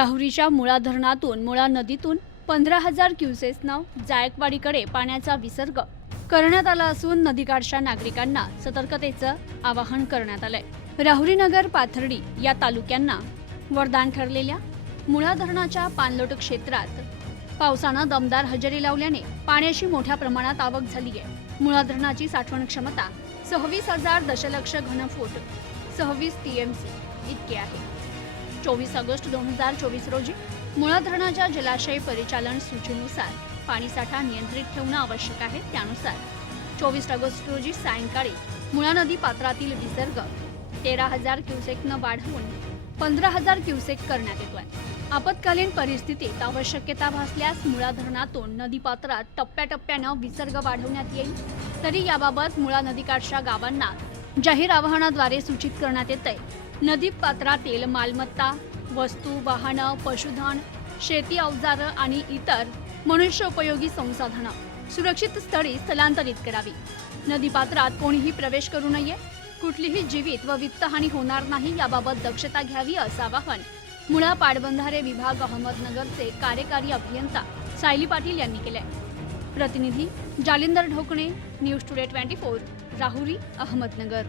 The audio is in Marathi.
राहुरीच्या मुळा धरणातून मुळा नदीतून पंधरा हजार क्युसेसनं जायकवाडीकडे पाण्याचा विसर्ग करण्यात आला असून नदीकाठच्या नागरिकांना सतर्कतेचं आवाहन करण्यात आलंय. राहुरीनगर पाथर्डी या तालुक्यांना वरदान ठरलेल्या मुळा धरणाच्या पाणलोट क्षेत्रात पावसानं दमदार हजेरी लावल्याने पाण्याची मोठ्या प्रमाणात आवक झाली आहे. मुळा धरणाची साठवण क्षमता सव्वीस हजार दशलक्ष घनफूट सव्वीस टीएमसी इतकी आहे. चोवीस ऑगस्ट दोन हजार चोवीस रोजी मुळा धरणाच्या जलाशय परिचालन सूचीनुसार पाणीसाठा नियंत्रित ठेवणं आवश्यक आहे त्यानुसार. चोवीस ऑगस्ट रोजी सायंकाळी मुळा नदी पात्रातील विसर्ग तेरा हजार क्युसेकनं वाढवून पंधरा हजार क्युसेक करण्यात येतोय. आपत्कालीन परिस्थितीत आवश्यकता भासल्यास मुळा धरणातून नदीपात्रात टप्प्याटप्प्यानं विसर्ग वाढवण्यात येईल. तरी याबाबत मुळा नदीकाठच्या गावांना जाहीर आवाहनाद्वारे सूचित करण्यात येतंय. नदी पात्रातील मालमत्ता वस्तू वाहनं पशुधन शेती अवजारं आणि इतर मनुष्योपयोगी संसाधनं सुरक्षित स्थळी स्थलांतरित करावी. नदीपात्रात कोणीही प्रवेश करू नये. कुठलीही जीवित व वित्तहानी होणार नाही याबाबत दक्षता घ्यावी असं आवाहन मुळा पाटबंधारे विभाग अहमदनगरचे कार्यकारी अभियंता सायली पाटील यांनी केले प्रतिनिधी Jalindar Dhokane news today twenty four Rahuri Ahmednagar.